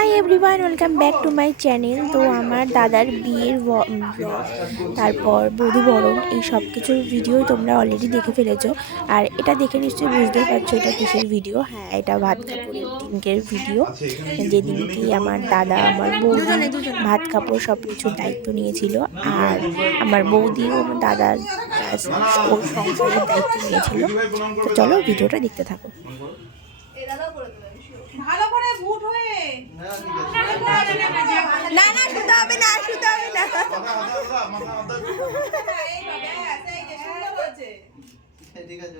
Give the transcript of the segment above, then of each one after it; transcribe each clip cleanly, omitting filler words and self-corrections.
Hi everyone, welcome back to my channel. তো আমার দাদার বিয়ের ব্লগ, তারপর বধূ বরণ, এই সব কিছুর ভিডিও তোমরা অলরেডি দেখে ফেলেছো। আর এটা দেখে নিশ্চয়ই বুঝতেই পারছো এটা কিসের ভিডিও। হ্যাঁ, এটা ভাত কাপড়ের দিনকের ভিডিও, যেদিনকে আমার দাদা আমার বৌদি ভাত কাপড় সব কিছুর দায়িত্ব নিয়েছিল। আর আমার বৌদিও আমার দাদার ওর সংসারের দায়িত্ব নিয়েছিল। তো চলো ভিডিওটা দেখতে থাকো। ভালো করে বুট হয়ে না না, শুতে হবে না, শুতে হবে না। ঠিক আছে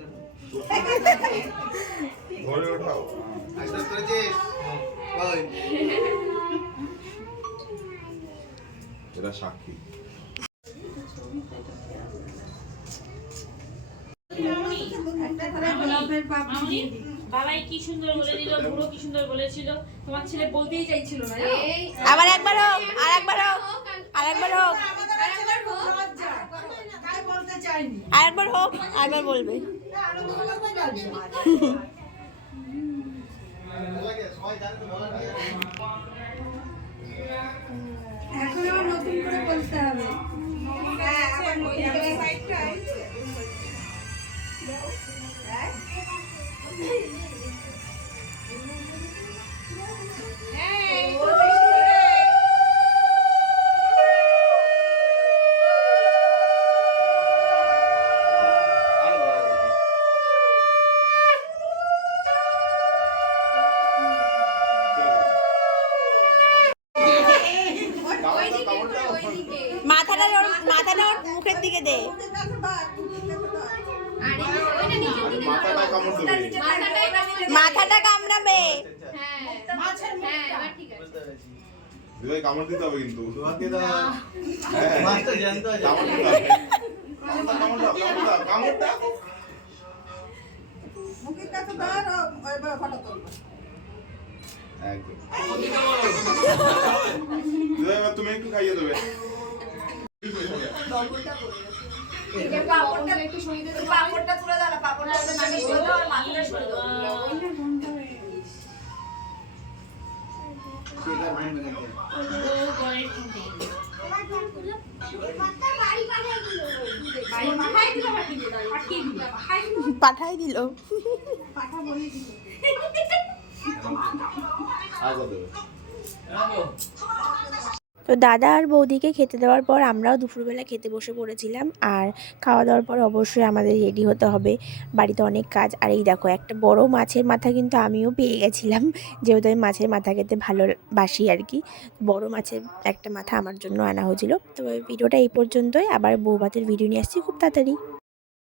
ধরে ওঠাও আশীর্বাদ করেছিস বল এটা সাক্ষী বাবাই কি সুন্দর বলে দিল, বুড়ো কি সুন্দর বলেছিল, তোমার ছেলে বলতেই চাইছিল না। আবার একবার হোক, আর একবার হোক, আর একবার হোক, আর একবার হোক, আরেকবার বলবে। এখন আবার নতুন করে বলতে হবে। মাথাটা ওর মুখের দিকে দে। মাথাটা কামড়াবে। কামড় দিতে হবে কিন্তু মাছটা জ্যান্ত আছে তুমি একটু খাইয়ে দেবে পাপড়টা তুলে দাও না, পাপড়টা নামিয়ে দাও আর মাথাটা সরে দাও। পাঠাই দিল। তো দাদা আর বৌদিকে খেতে দেওয়ার পর আমরাও দুপুরবেলা খেতে বসে পড়েছিলাম। আর খাওয়া দাওয়ার পর অবশ্যই আমাদের রেডি হতে হবে, বাড়িতে অনেক কাজ। আর এই দেখো, একটা বড় মাছের মাথা কিন্তু আমিও পেয়ে গেছিলাম, যেহেতু আমি মাছের মাথা খেতে ভালোবাসি আর কি। বড় মাছের একটা মাথা আমার জন্য আনা হয়েছিল। তো ভিডিওটা এই পর্যন্তই, আবার বউ ভাতের ভিডিও নিয়ে আসছি খুব তাড়াতাড়ি।